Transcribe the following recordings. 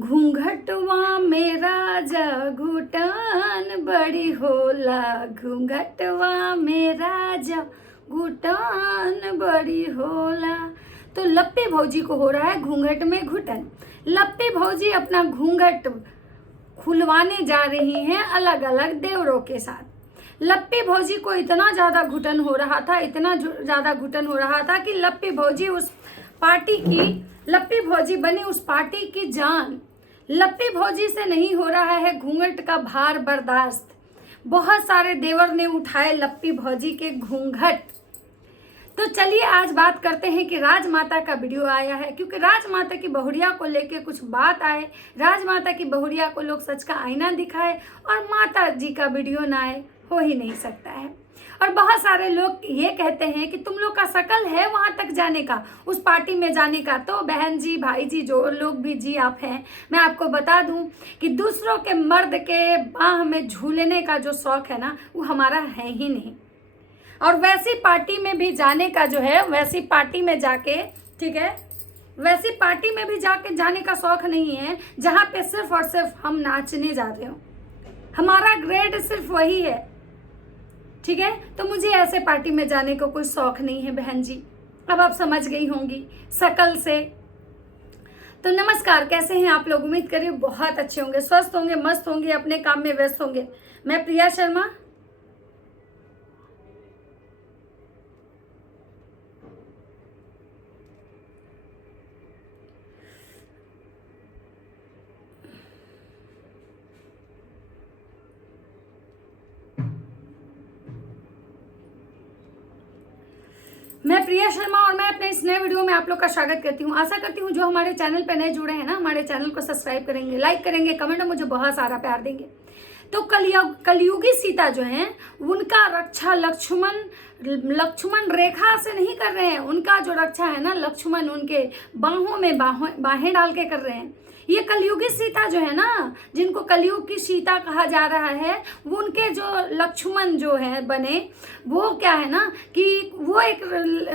घूंघटवा में राजा घुटन बड़ी होला, घूंघटवा में राजा घुटन बड़ी होला। तो लप्पी भौजी को हो रहा है घूंघट में घुटन। लप्पी भौजी अपना घूंघट खुलवाने जा रही हैं अलग अलग देवरों के साथ। लप्पी भौजी को इतना ज़्यादा घुटन हो रहा था, इतना ज़्यादा घुटन हो रहा था कि लप्पी भौजी बनी उस पार्टी की जान। लप्पी भौजी से नहीं हो रहा है घूंघट का भार बर्दाश्त। बहुत सारे देवर ने उठाए लप्पी भौजी के घूंघट। तो चलिए आज बात करते हैं कि राजमाता का वीडियो आया है, क्योंकि राजमाता की बहुरिया को लेके कुछ बात आए, राजमाता की बहुरिया को लोग सच का आईना दिखाए और माता जी का वीडियो ना आए, हो ही नहीं सकता है। और बहुत सारे लोग ये कहते हैं कि तुम लोग का शकल है वहाँ तक जाने का, उस पार्टी में जाने का। तो बहन जी, भाई जी, जो लोग भी जी आप हैं, मैं आपको बता दूं कि दूसरों के मर्द के बाह में झूलने का जो शौक है ना, वो हमारा है ही नहीं। और वैसी पार्टी में भी जाने का जो है, वैसी पार्टी में जाके, ठीक है, वैसी पार्टी में भी जाने का शौक नहीं है जहाँ पे सिर्फ और सिर्फ हम नाचने जा रहे हो। हमारा ग्रेड सिर्फ वही है, ठीक है। तो मुझे ऐसे पार्टी में जाने को कोई शौक नहीं है बहन जी। अब आप समझ गई होंगी शकल से। तो नमस्कार, कैसे हैं आप लोग? उम्मीद करिए बहुत अच्छे होंगे, स्वस्थ होंगे, मस्त होंगे, अपने काम में व्यस्त होंगे। मैं प्रिया शर्मा, और मैं अपने इस नए वीडियो में आप लोग का स्वागत करती हूँ। आशा करती हूँ जो हमारे चैनल पे नए जुड़े हैं ना, हमारे चैनल को सब्सक्राइब करेंगे, लाइक करेंगे, कमेंट में मुझे बहुत सारा प्यार देंगे। तो कलयुगी सीता जो हैं, उनका रक्षा लक्ष्मण रेखा से नहीं कर रहे हैं। उनका जो रक्षा है ना, लक्ष्मण उनके बाहों में बाहें डाल के कर रहे हैं। ये कलयुगी सीता जो है ना, जिनको कलयुग की सीता कहा जा रहा है, वो उनके जो लक्ष्मण जो है बने, वो क्या है ना कि वो एक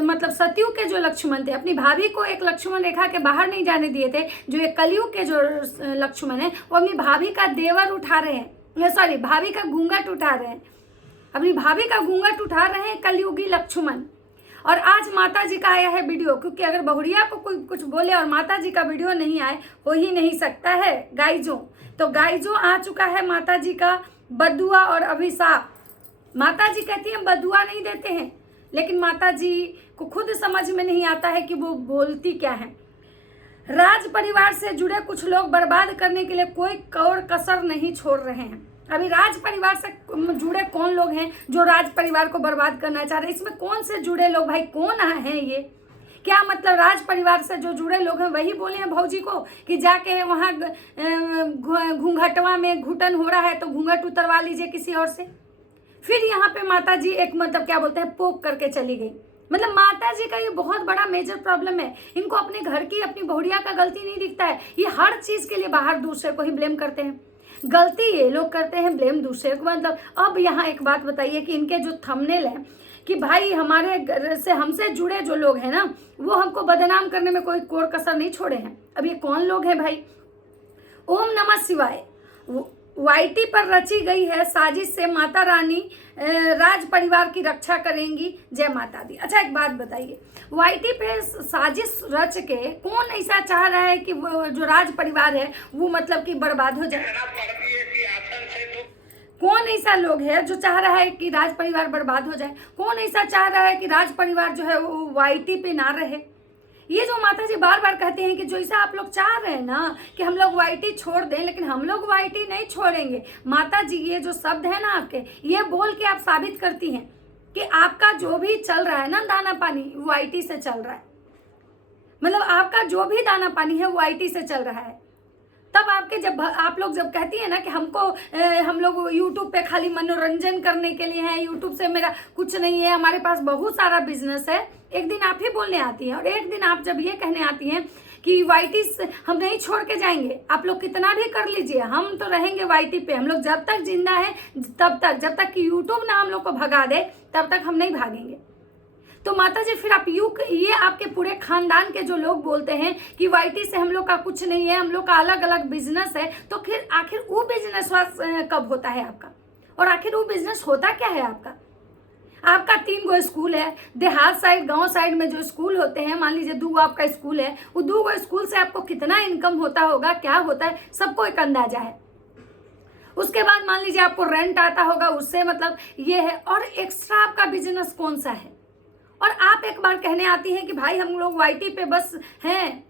मतलब सतयुग के जो लक्ष्मण थे, अपनी भाभी को एक लक्ष्मण रेखा के बाहर नहीं जाने दिए थे। जो एक कलयुग के जो लक्ष्मण है, वो अपनी भाभी का देवर उठा रहे हैं, सॉरी, भाभी का घूंघट उठा रहे हैं, अपनी भाभी का घूंघट उठा रहे हैं कलयुगी लक्ष्मण। और आज माता जी का आया है वीडियो, क्योंकि अगर बहुरिया को कोई कुछ बोले और माता जी का वीडियो नहीं आए, हो ही नहीं सकता है गाइजों। तो गाइजों आ चुका है माता जी का बदुआ और अभिशाप। माता जी कहती हैं बदुआ नहीं देते हैं, लेकिन माता जी को खुद समझ में नहीं आता है कि वो बोलती क्या है। राज परिवार से जुड़े कुछ लोग बर्बाद करने के लिए कोई कौर कसर नहीं छोड़ रहे हैं। अभी राज परिवार से जुड़े कौन लोग हैं जो राज परिवार को बर्बाद करना चाह रहे हैं? इसमें कौन से जुड़े लोग भाई, कौन हैं ये? क्या मतलब राज परिवार से जो जुड़े लोग हैं वही बोले हैं भौजी को कि जाके वहाँ घूंघटवा में घुटन हो रहा है तो घूंघट उतरवा लीजिए किसी और से। फिर यहाँ पे माता जी एक मतलब क्या बोलते हैं, पोक करके चली गई। मतलब माता जी का ये बहुत बड़ा मेजर प्रॉब्लम है। इनको अपने घर की, अपनी बहुरिया का गलती नहीं दिखता है। ये हर चीज़ के लिए बाहर दूसरे को ही ब्लेम करते हैं। गलती ये लोग करते हैं, ब्लेम दूसरे को। मतलब अब यहाँ एक बात बताइए कि इनके जो थंबनेल है कि भाई हमारे घर से, हमसे जुड़े जो लोग हैं ना, वो हमको बदनाम करने में कोई कोर कसर नहीं छोड़े हैं। अब ये कौन लोग हैं भाई? ओम नमः शिवाय। वाईटी पर रची गई है साजिश से माता रानी राज परिवार की रक्षा करेंगी, जय माता दी। अच्छा एक बात बताइए, वाईटी पे साजिश रच के कौन ऐसा चाह रहा है कि वो जो राज परिवार है वो मतलब कि बर्बाद हो जाए? कौन ऐसा लोग है जो चाह रहा है कि राज परिवार बर्बाद हो जाए? कौन ऐसा चाह रहा है कि राज परिवार जो है वो वाईटी पे ना रहे? ये जो माता जी बार बार कहते हैं कि जो ऐसा आप लोग चाह रहे हैं ना कि हम लोग वाईटी छोड़ दें, लेकिन हम लोग वाईटी नहीं छोड़ेंगे। माता जी ये जो शब्द है ना आपके, ये बोल के आप साबित करती हैं कि आपका जो भी चल रहा है ना दाना पानी, वो वाईटी से चल रहा है। मतलब आपका जो भी दाना पानी है वो वाईटी से चल रहा है। तब जब आप लोग जब कहती है ना कि हम लोग यूट्यूब पे खाली मनोरंजन करने के लिए हैं, यूट्यूब से मेरा कुछ नहीं है, हमारे पास बहुत सारा बिजनेस है, एक दिन आप ही बोलने आती हैं। और एक दिन आप जब ये कहने आती हैं कि वाईटी हम नहीं छोड़ के जाएंगे, आप लोग कितना भी कर लीजिए, हम तो रहेंगे वाईटी पे। हम लोग जब तक जिंदा है तब तक, जब तक कि यूट्यूब ना हम लोग को भगा दे तब तक हम नहीं भागेंगे। तो माता जी फिर आप ये आपके पूरे खानदान के जो लोग बोलते हैं कि वाईटी से हम लोग का कुछ नहीं है, हम लोग का अलग अलग बिजनेस है, तो फिर आखिर वो बिजनेस कब होता है आपका, और आखिर वो बिजनेस होता क्या है आपका? आपका 3 गो स्कूल है, देहात साइड गांव साइड में जो स्कूल होते हैं, मान लीजिए 2 आपका स्कूल है, वो 2 स्कूल से आपको कितना इनकम होता होगा, क्या होता है, सबको एक अंदाजा है। उसके बाद मान लीजिए आपको रेंट आता होगा, उससे मतलब ये है, और एक्स्ट्रा आपका बिजनेस कौन सा है? और आप एक बार कहने आती हैं कि भाई हम लोग वाईटी पे बस हैं,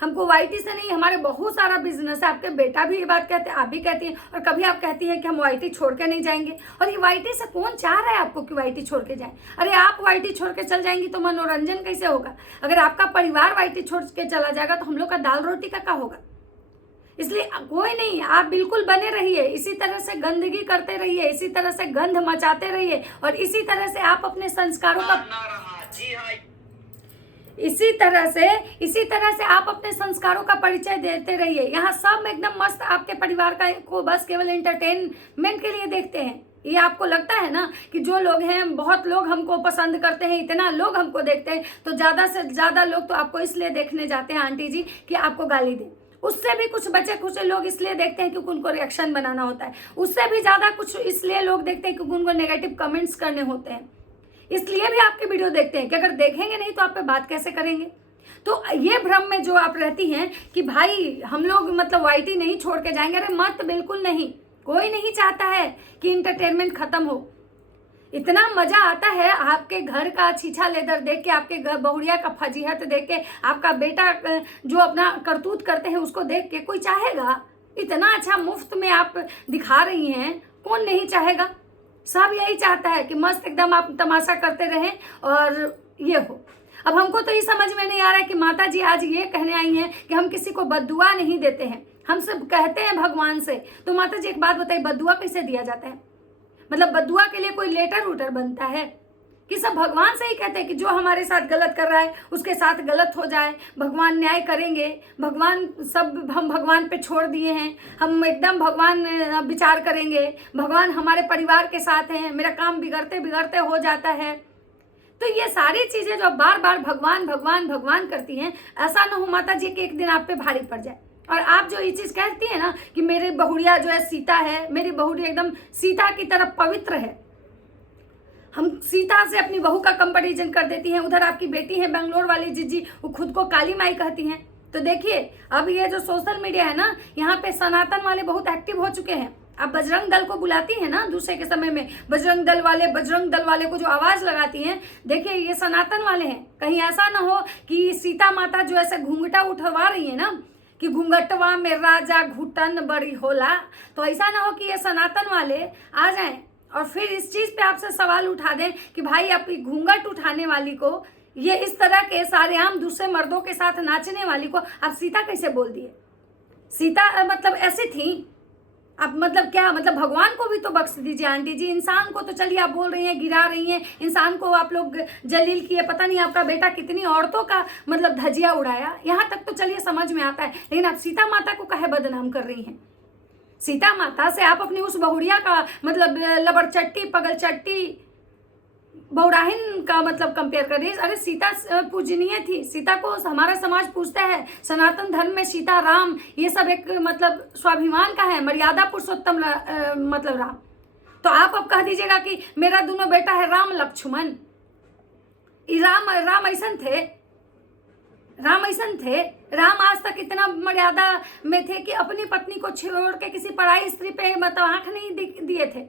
हमको वाईटी से नहीं, हमारे बहुत सारा बिजनेस है। आपके बेटा भी ये बात कहते हैं, आप भी कहती हैं, और कभी आप कहती हैं कि हम वाईटी छोड़ के नहीं जाएंगे। और ये वाईटी से कौन चाह रहा है आपको कि वाईटी छोड़ के जाए? अरे आप वाईटी छोड़ के चल जाएंगी तो मनोरंजन कैसे होगा? अगर आपका परिवार वाईटी छोड़ के चला जाएगा तो हम लोग का दाल रोटी का क्या होगा? इसलिए कोई नहीं, आप बिल्कुल बने रहिए, इसी तरह से गंदगी करते रहिए, इसी तरह से गंध मचाते रहिए, और इसी तरह से आप अपने संस्कारों का इसी तरह से आप अपने संस्कारों का परिचय देते रहिए। यहाँ सब एकदम मस्त आपके परिवार का को बस केवल एंटरटेनमेंट के लिए देखते हैं। ये आपको लगता है ना कि जो लोग हैं, बहुत लोग हमको पसंद करते हैं, इतना लोग हमको देखते हैं, तो ज़्यादा से ज़्यादा लोग तो आपको इसलिए देखने जाते हैं आंटी जी कि आपको गाली दें। उससे भी कुछ बचे खुचे लोग इसलिए देखते हैं क्योंकि उनको रिएक्शन बनाना होता है। उससे भी ज़्यादा कुछ इसलिए लोग देखते हैं क्योंकि उनको नेगेटिव कमेंट्स करने होते हैं। इसलिए भी आपके वीडियो देखते हैं कि अगर देखेंगे नहीं तो आप पे बात कैसे करेंगे। तो ये भ्रम में जो आप रहती हैं कि भाई हम लोग मतलब वाईटी नहीं छोड़ के जाएंगे, अरे मत, बिल्कुल नहीं। कोई नहीं चाहता है कि इंटरटेनमेंट खत्म हो। इतना मजा आता है आपके घर का छीछा लेदर देख के, आपके बहुड़िया का फजीहत देख के, आपका बेटा जो अपना करतूत करते हैं उसको देख के। कोई चाहेगा? इतना अच्छा मुफ्त में आप दिखा रही हैं, कौन नहीं चाहेगा? सब यही चाहता है कि मस्त एकदम आप तमाशा करते रहें और ये हो। अब हमको तो ये समझ में नहीं आ रहा है कि माता जी आज ये कहने आई हैं कि हम किसी को बद्दुआ नहीं देते हैं, हम सब कहते हैं भगवान से। तो माता जी एक बात बताइए, बद्दुआ कैसे दिया जाता है? मतलब बद्दुआ के लिए कोई लेटर उटर बनता है कि सब भगवान से ही कहते हैं कि जो हमारे साथ गलत कर रहा है उसके साथ गलत हो जाए, भगवान न्याय करेंगे, भगवान सब हम भगवान पे छोड़ दिए हैं, हम एकदम भगवान विचार करेंगे, भगवान हमारे परिवार के साथ हैं, मेरा काम बिगड़ते बिगड़ते हो जाता है। तो ये सारी चीज़ें जो बार बार भगवान भगवान भगवान करती हैं, ऐसा ना हो माता जी कि एक दिन आप पे भारी पड़ जाए। और आप जो ये चीज़ कहती है ना कि मेरी बहुड़िया जो है सीता है, मेरी बहुड़िया एकदम सीता की तरह पवित्र है, हम सीता से अपनी बहू का कंपैरिजन कर देती हैं। उधर आपकी बेटी है बेंगलोर वाली जीजी, वो खुद को काली माई कहती हैं। तो देखिए अब ये जो सोशल मीडिया है ना, यहाँ पे सनातन वाले बहुत एक्टिव हो चुके हैं। आप बजरंग दल को बुलाती हैं ना दूसरे के समय में, बजरंग दल वाले को जो आवाज़ लगाती हैं, देखिए ये सनातन वाले हैं। कहीं ऐसा ना हो कि सीता माता जो ऐसे घूंघटा उठवा रही है ना कि घूंघटवा में राजा घुटन बड़ी होला, तो ऐसा ना हो कि ये सनातन वाले आ जाएं और फिर इस चीज़ पे आपसे सवाल उठा दें कि भाई आपकी घूंघट उठाने वाली को, ये इस तरह के सारेआम दूसरे मर्दों के साथ नाचने वाली को आप सीता कैसे बोल दिए? सीता मतलब ऐसी थी? आप मतलब क्या, मतलब भगवान को भी तो बख्श दीजिए आंटी जी। इंसान को तो चलिए आप बोल रही हैं, गिरा रही हैं, इंसान को आप लोग जलील किए, पता नहीं आपका बेटा कितनी औरतों का मतलब धजिया उड़ाया, यहाँ तक तो चलिए समझ में आता है। लेकिन आप सीता माता को काहे बदनाम कर रही हैं? सीता माता से आप अपनी उस बहुड़िया का मतलब लबड़ चट्टी पगल चट्टी बौड़ाहिन का मतलब कंपेयर कर रही है। अरे सीता पूजनीय थी, सीता को हमारा समाज पूजता है। सनातन धर्म में सीता राम ये सब एक मतलब स्वाभिमान का है, मर्यादा पुरुषोत्तम मतलब राम। तो आप अब कह दीजिएगा कि मेरा दोनों बेटा है राम लक्ष्मण। राम ऐसन थे, राम ऐसन थे। राम आज तक इतना मर्यादा में थे कि अपनी पत्नी को छोड़ के किसी पराई स्त्री पे मतलब आंख नहीं दिए थे।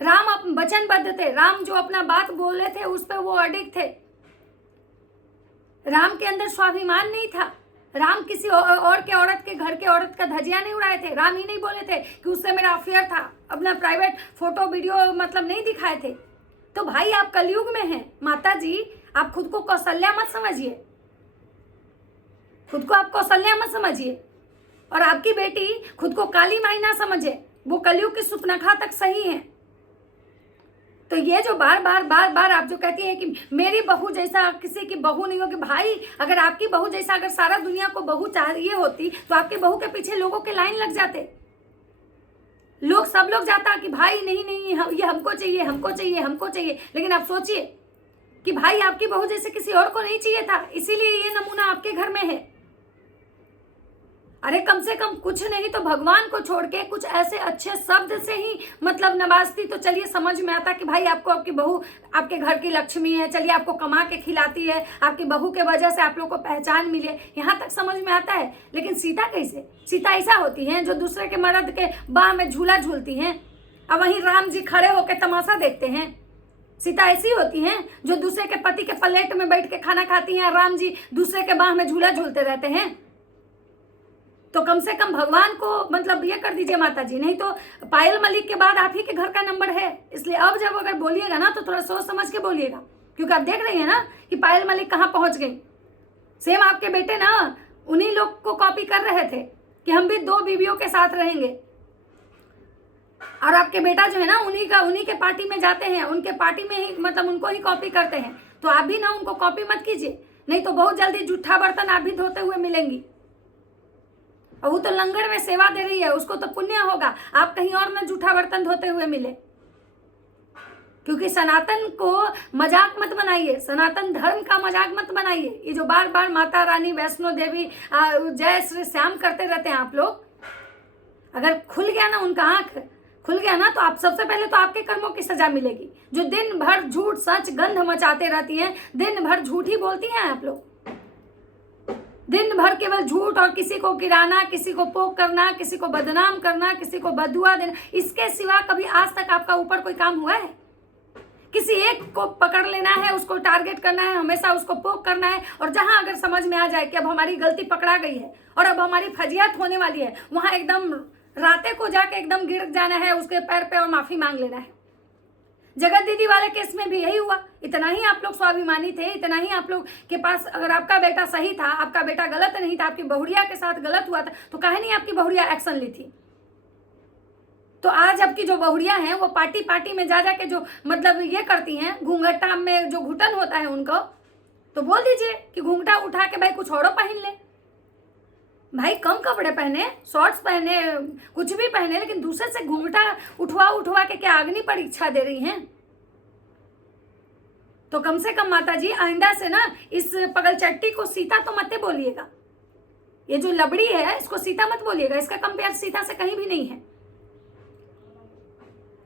राम वचनबद्ध थे। राम जो अपना बात बोले थे उस पर वो अडिग थे। राम के अंदर स्वाभिमान नहीं था। राम किसी और के औरत के घर के औरत का धजिया नहीं उड़ाए थे। राम ही नहीं बोले थे कि उससे मेरा अफेयर था, अपना प्राइवेट फोटो वीडियो मतलब नहीं दिखाए थे। तो भाई आप कलयुग में हैं माता जी, आप खुद को कौशल्या मत समझिए, खुद को आप कौशल्या मत समझिए, और आपकी बेटी खुद को काली माई ना समझे, वो कलयुग की सुपनखा तक सही है। तो ये जो बार बार आप जो कहती हैं कि मेरी बहू जैसा किसी की बहू नहीं होगी, भाई अगर आपकी बहू जैसा अगर सारा दुनिया को बहू चाहिए होती तो आपकी बहू के पीछे लोगों के लाइन लग जाते, सब लोग जाता कि भाई नहीं ये हमको चाहिए हमको चाहिए हमको चाहिए। लेकिन आप सोचिए कि भाई आपकी बहू जैसे किसी और को नहीं चाहिए था, इसीलिए ये नमूना आपके घर में है। अरे कम से कम कुछ नहीं तो भगवान को छोड़ के कुछ ऐसे अच्छे शब्द से ही मतलब नवाजती तो चलिए समझ में आता कि भाई आपको आपकी बहू आपके घर की लक्ष्मी है, चलिए आपको कमा के खिलाती है, आपकी बहू के वजह से आप लोग को पहचान मिले, यहाँ तक समझ में आता है। लेकिन सीता कैसे? सीता ऐसा होती है जो दूसरे के मर्द के बाह में झूला झूलती हैं और वहीं राम जी खड़े होकर तमाशा देखते हैं। सीता ऐसी होती हैं जो दूसरे के पति के प्लेट में बैठ के खाना खाती हैं, राम जी दूसरे के बाह में झूला झूलते रहते हैं। तो कम से कम भगवान को मतलब ये कर दीजिए माता जी, नहीं तो पायल मलिक के बाद आप ही के घर का नंबर है। इसलिए अब जब अगर बोलिएगा ना तो थोड़ा सोच समझ के बोलिएगा, क्योंकि आप देख रही हैं ना कि पायल मलिक कहाँ पहुंच गई। सेम आपके बेटे ना उन्हीं लोग को कॉपी कर रहे थे कि हम भी 2 बीवियों के साथ रहेंगे, और आपके बेटा जो है ना उन्हीं के पार्टी में जाते हैं, उनके पार्टी में ही मतलब उनको ही कॉपी करते हैं। तो आप भी ना उनको कॉपी मत कीजिए, नहीं तो बहुत जल्दी जूठा बर्तन आप भी धोते हुए मिलेंगी। और वो तो लंगर में सेवा दे रही है, उसको तो पुण्य होगा, आप कहीं और ना जूठा बर्तन धोते हुए मिले। क्योंकि सनातन को मजाक मत बनाइए, सनातन धर्म का मजाक मत बनाइए। ये जो बार बार माता रानी, वैष्णो देवी, जय श्री श्याम करते रहते हैं आप लोग, अगर खुल गया ना उनका आंख खुल गया ना तो आप सबसे पहले तो आपके कर्मों की सजा मिलेगी। जो दिन भर झूठ सच गंध मचाते रहती हैं, दिन भर झूठ ही बोलती हैं आप लोग, दिन भर केवल झूठ और किसी को गिराना, किसी को पोक करना, किसी को बदनाम करना, किसी को बदुआ देना। इसके सिवा कभी आज तक आपका ऊपर कोई काम हुआ है? किसी एक को पकड़ लेना है, उसको टारगेट करना है, हमेशा उसको पोक करना है, और जहां अगर समझ में आ जाए कि अब हमारी गलती पकड़ा गई है और अब हमारी फजियत होने वाली है, वहां एकदम राते को जाके एकदम गिर जाना है उसके पैर पे और माफी मांग लेना है। जगत दीदी वाले केस में भी यही हुआ। इतना ही आप लोग स्वाभिमानी थे, इतना ही आप लोग के पास अगर आपका बेटा सही था, आपका बेटा गलत नहीं था, आपकी बहुड़िया के साथ गलत हुआ था, तो काहे नहीं आपकी बहुड़िया एक्शन ली थी? तो आज आपकी जो बहुड़िया हैं वो पार्टी पार्टी में जा जाके जो मतलब ये करती हैं, घूंघटा में जो घुटन होता है उनको, तो बोल दीजिए कि घूंघटा उठा के भाई कुछ और पहन ले। भाई कम कपड़े पहने, शॉर्ट्स पहने, कुछ भी पहने, लेकिन दूसरे से घूंघटा उठवा के क्या अग्नि परीक्षा दे रही हैं? तो कम से कम माता जी आइंदा से ना इस पगलचट्टी को सीता तो मत बोलिएगा। ये जो लबड़ी है इसको सीता मत बोलिएगा, इसका कंपेयर सीता से कहीं भी नहीं है।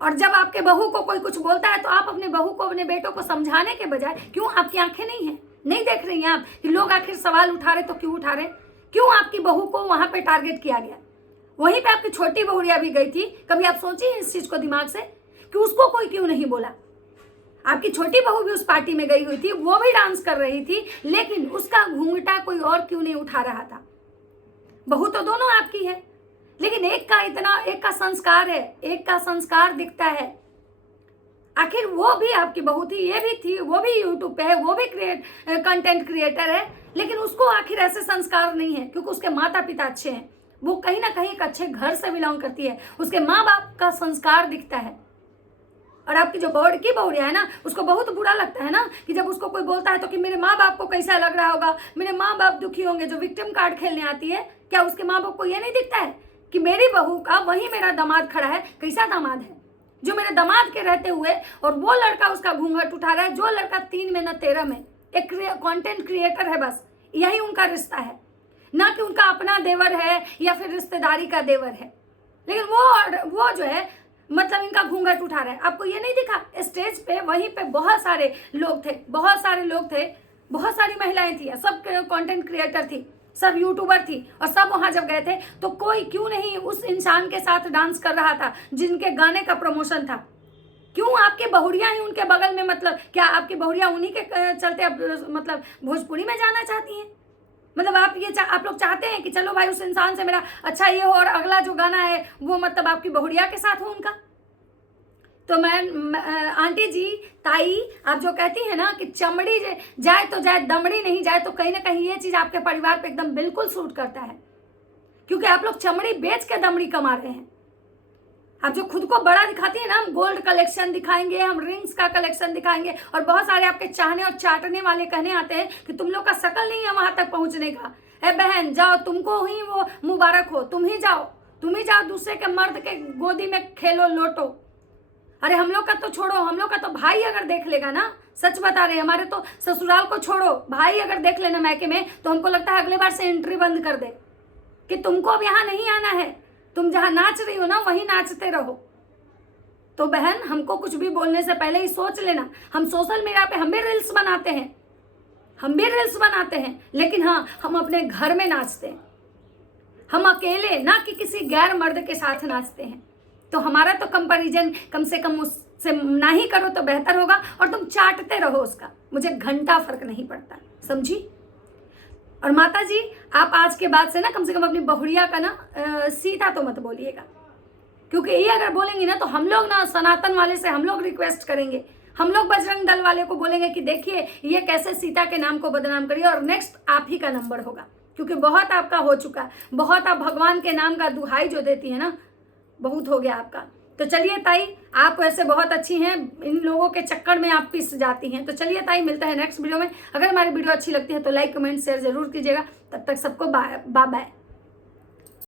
और जब आपके बहू को कोई कुछ बोलता है तो आप अपने बहू को, अपने बेटों को समझाने के बजाय, क्यों आपकी आंखें नहीं है, नहीं देख रही हैं आप कि लोग आखिर सवाल उठा रहे तो क्यों उठा रहे? क्यों आपकी बहू को वहां पे टारगेट किया गया? वहीं पे आपकी छोटी बहुड़िया भी गई थी। कभी आप सोचिए इस चीज को दिमाग से कि उसको कोई क्यों नहीं बोला? आपकी छोटी बहू भी उस पार्टी में गई हुई थी, वो भी डांस कर रही थी, लेकिन उसका घूंघटा कोई और क्यों नहीं उठा रहा था? बहू तो दोनों आपकी है, लेकिन एक का संस्कार है, एक का संस्कार दिखता है। आखिर वो भी आपकी बहू थी, ये भी थी, वो भी यूट्यूब पे है, वो भी कंटेंट क्रिएटर है, लेकिन उसको आखिर ऐसे संस्कार नहीं है क्योंकि उसके माता पिता अच्छे हैं, वो कहीं ना कहीं एक अच्छे घर से बिलोंग करती है, उसके माँ बाप का संस्कार दिखता है। और आपकी जो की बहुड़िया है ना, उसको बहुत बुरा लगता है ना कि जब उसको कोई बोलता है तो कि मेरे माँ बाप को कैसा लग रहा होगा, मेरे माँ बाप दुखी होंगे। जो विक्टिम कार्ड खेलने आती है, क्या उसके माँ बाप को ये नहीं दिखता है कि मेरी बहू का वही मेरा दामाद खड़ा है, कैसा दामाद है जो मेरे दामाद के रहते हुए, और वो लड़का उसका घूंघट उठा रहा है, जो लड़का 3 में न 13 में एक कंटेंट क्रिएटर है, बस यही उनका रिश्ता है, ना कि उनका अपना देवर है या फिर रिश्तेदारी का देवर है। लेकिन वो जो है मतलब इनका घूंघट उठा रहा है। आपको ये नहीं दिखा? स्टेज पे वहीं पे बहुत सारे लोग थे, बहुत सारी महिलाएं थी, सब कंटेंट क्रिएटर थी, सब यूट्यूबर थी, और सब वहां जब गए थे तो कोई क्यों नहीं उस इंसान के साथ डांस कर रहा था जिनके गाने का प्रमोशन था? क्यों आपके बहुड़िया ही उनके बगल में, मतलब क्या आपकी बहुड़िया उन्हीं के चलते मतलब भोजपुरी में जाना चाहती हैं? मतलब आप लोग चाहते हैं कि चलो भाई उस इंसान से मेरा अच्छा ये हो और अगला जो गाना है वो मतलब आपकी बहुड़िया के साथ हो उनका? तो मैं आंटी जी, ताई, आप जो कहती हैं ना कि चमड़ी जाए तो जाए, दमड़ी नहीं जाए, तो कहीं ना कहीं ये चीज आपके परिवार पे एकदम बिल्कुल सूट करता है, क्योंकि आप लोग चमड़ी बेच के दमड़ी कमा रहे हैं। आप जो खुद को बड़ा दिखाती है ना, हम गोल्ड कलेक्शन दिखाएंगे, हम रिंग्स का कलेक्शन दिखाएंगे, और बहुत सारे आपके चाहने और चाटने वाले कहने आते हैं कि तुम लोग का शकल नहीं है वहां तक पहुंचने का। ए बहन जाओ, तुमको ही वो मुबारक हो, तुम ही जाओ दूसरे के मर्द के गोदी में खेलो लोटो। अरे हम लोग का तो छोड़ो, हम लोग का तो भाई अगर देख लेगा ना, सच बता रहे, हमारे तो ससुराल को छोड़ो, भाई अगर देख लेना मैके में, तो हमको लगता है अगले बार से एंट्री बंद कर दे कि तुमको अब यहाँ नहीं आना है, तुम जहाँ नाच रही हो ना वहीं नाचते रहो। तो बहन, हमको कुछ भी बोलने से पहले ही सोच लेना। हम सोशल मीडिया पे हम भी रील्स बनाते हैं, लेकिन हाँ, हम अपने घर में नाचते हैं, हम अकेले, ना कि किसी गैर मर्द के साथ नाचते हैं। तो हमारा तो कंपैरिजन कम से कम उससे ना ही करो तो बेहतर होगा, और तुम चाटते रहो उसका, मुझे घंटा फर्क नहीं पड़ता, समझी। और माता जी, आप आज के बाद से ना कम से कम अपनी बहुरिया का ना सीधा तो मत बोलिएगा, क्योंकि ये अगर बोलेंगी ना तो हम लोग ना सनातन वाले से हम लोग रिक्वेस्ट करेंगे, हम लोग बजरंग दल वाले को बोलेंगे कि देखिए ये कैसे सीता के नाम को बदनाम करिए, और नेक्स्ट आप ही का नंबर होगा, क्योंकि बहुत आपका हो चुका है, बहुत आप भगवान के नाम का दुहाई जो देती है ना, बहुत हो गया आपका। तो चलिए ताई, आप वैसे बहुत अच्छी हैं, इन लोगों के चक्कर में आप पिस जाती हैं। तो चलिए ताई, मिलता है नेक्स्ट वीडियो में। अगर हमारी वीडियो अच्छी लगती है तो लाइक कमेंट शेयर जरूर कीजिएगा। तब तक सबको बाय बाय।